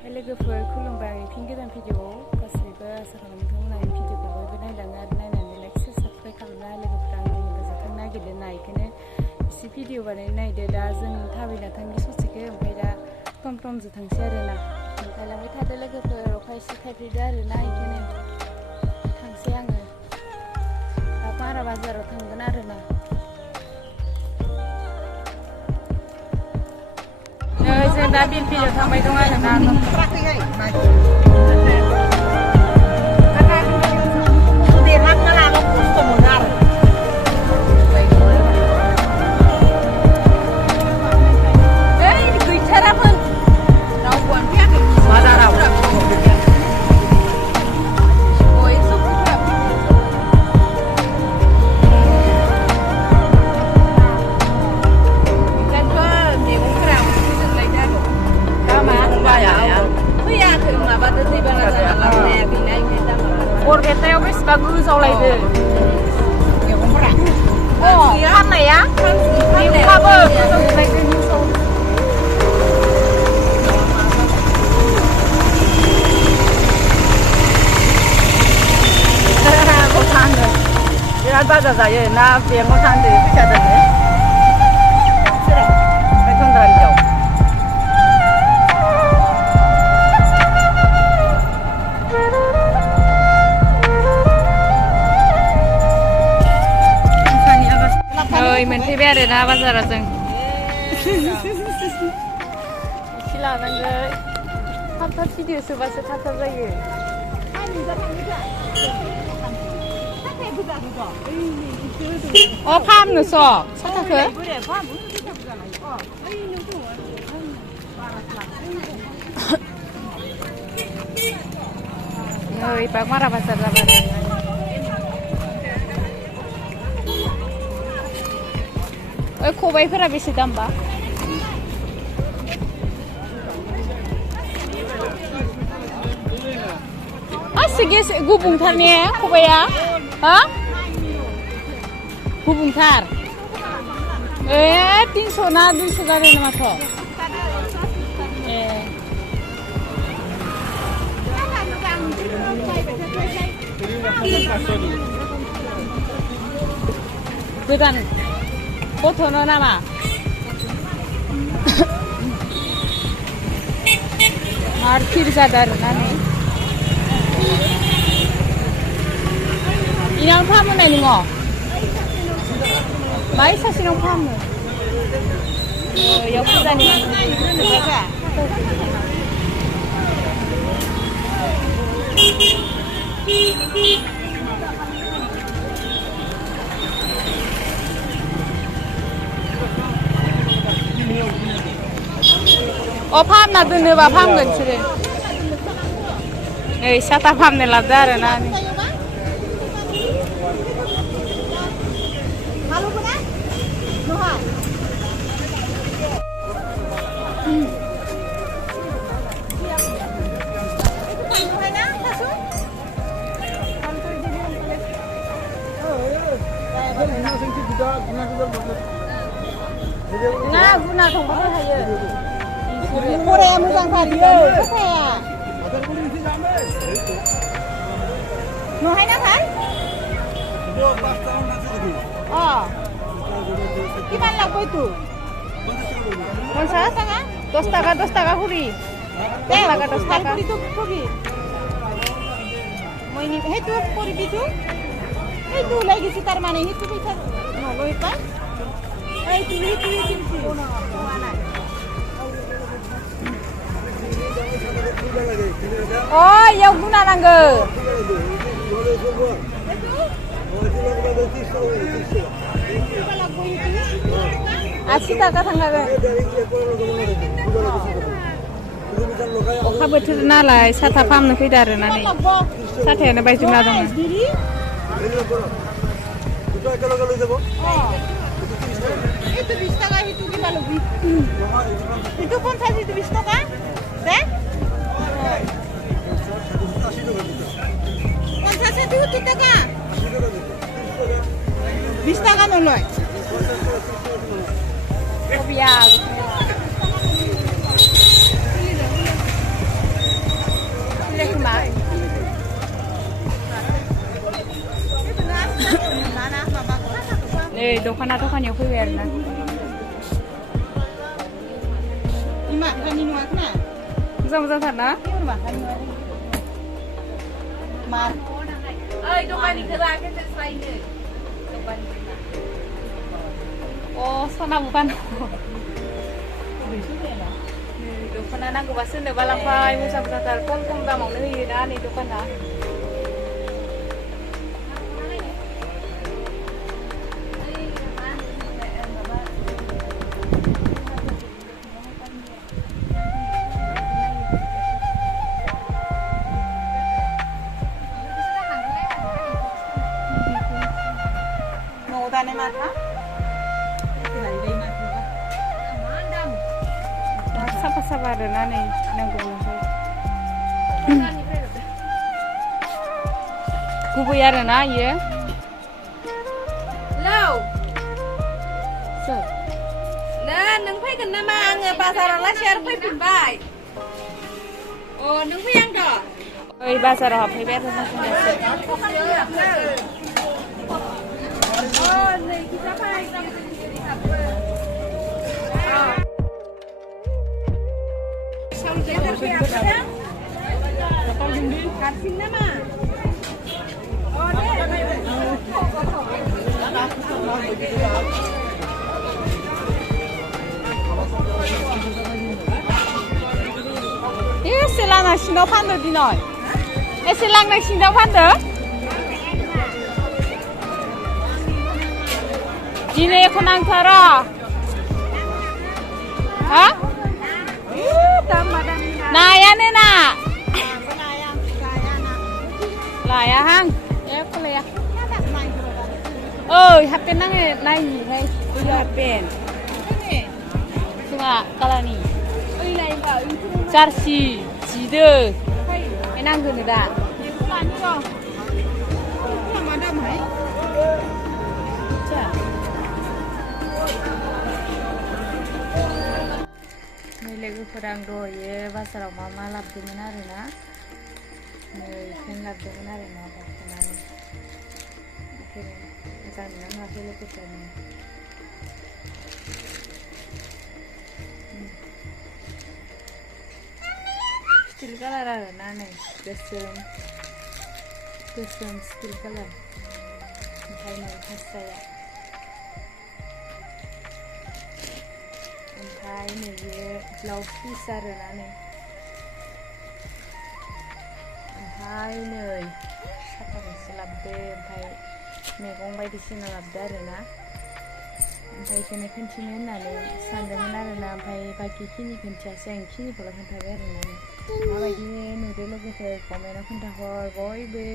लोगोफोर खुलुमबाय फिन गोदान भिडिअ गासैबो आसा खालामो नोंथांमोना भिडिअखौ बयबो नायलाङो आरो नायनानै लाइक शेयार साबस्क्राइब खालामना लोगोफोरा आंनि गोजोनथों नागिरदों ना बेखायनो एसे भिडिअ बानायनो नागिरदो दा जों थाबायना थांनि ससेखौ ओमफ्राय दा टम टमजों थांसै आरो ना गायलांबाय थादो लोगोफोर अखा एसे थाइफ्रिदो आरो ना बेखायनो थांसै आङो दा बारा बाजाराव थांगोन आरो ना जों दा बिलफियाव थांबाय दं आरो ना बरपेटायाव बेसेबा गोजावलायदो मैगंफोरा फाननाया मैगंआबो गोजावलायदो बिराद बाजार जायो ना बेंकआव थांदो फैसा दोनो थन्द्रानियाव मोनफैबाय आरो ना बाजाराव जों एसे लानांगौ थाब थाब भिडिअ सोबासो थाब थाब जायो अ फाहामनोस' साथाखो नै बागमारा बाजार जाबाय खबाइफोरा बेसे दामबा गेस गुबुंथार ने खबाइया हा गुबुंथार 300 ना 200 जादों नामाथ' गोदान गथ'नो नामा आरो फिर जादों आरो ना नै इनाव फाहामनाय नङा माइ सासेनाव फाहामो बेयाव फुजानि अ फाहामना दोनोबा फाहामगोन बिसोरो नै साथा फाहामनो लाबोदो आरो ना ना गुना संबाथाय हायो खराया मोजांथार बियो खराया नहाय ना भाई কিমান লাগবে তো 50 টাকা 10 টাকা হুরি 1 টাকা 10 টাকা হুরি তো কবি মই নি হেতু করবি তো এই তো লাগিছি তার মানে হেতু পয়সা নলই পাই এই তুই কিনছি না oh yang guna nangge 80 टाका थांगागोन अखा बोथोर नालाय साथा फाहामनो फैदो आरो ना नै साथायानो बायजोबना दङ itu 20 টাকা itu gimana lebih itu 50 itu 20 টাকা deh 50 itu 2 টাকা 20 টাকা নলয় বিয়া दखानाव फैबाय आरोना मोजांथार ना सनाबो गानो दख'ना नांगौबा सोरनोबा लांफाय मोजांथार खम दामावनो होयोना नै दखाना दानाय माथा साफा आरोना नै नांगौ गुबै आरोना इयो नों फैगोन नामा आङो बाजाराव लासै आरो फैफिनबाय नों फैयां ओइ बाजाराव हाबफैबाय आरो हारसिं नामा एसे लांना सिङाव फानदो दिनै एसे लांना सिङाव फानदो दिनै एख' नांथारा हा नायानो ना लायाहां एख' लाया ओइ हाफपेन नाङो नायनिहाय हाफपेन जोंहा कालारनि जार्सि जिदो नांगोनो दा लोगोफोरा आं दहायो बाजाराव मा लाबोदोंमोन आरोना बेखौनो लाबोदोंमोन आरोना दाखानानै मोजां नुना नुवाखै लोगोफोरानो स्टिल कालार आरोना नै गोसोम स्टिल कालार ओमफ्राय नै फास्राया ओमफ्राय नैबे ब्लाउज पिस आरोना नै ओमफ्राय नै साथा गंसे लाबोदो ओमफ्राय मैगं बायदिसिना लाबोदो आरोना ओमफ्राय बेखौनो खोन्थिनो होननानै सानदोंमोन आरोना ओमफ्राय बाखिखिनि खोन्थियासै आं खिनिखौल' खोन्थाबाय आरोना माबायदि नुदो लोगोफोर कमेन्टआव खोन्थाहर बयबो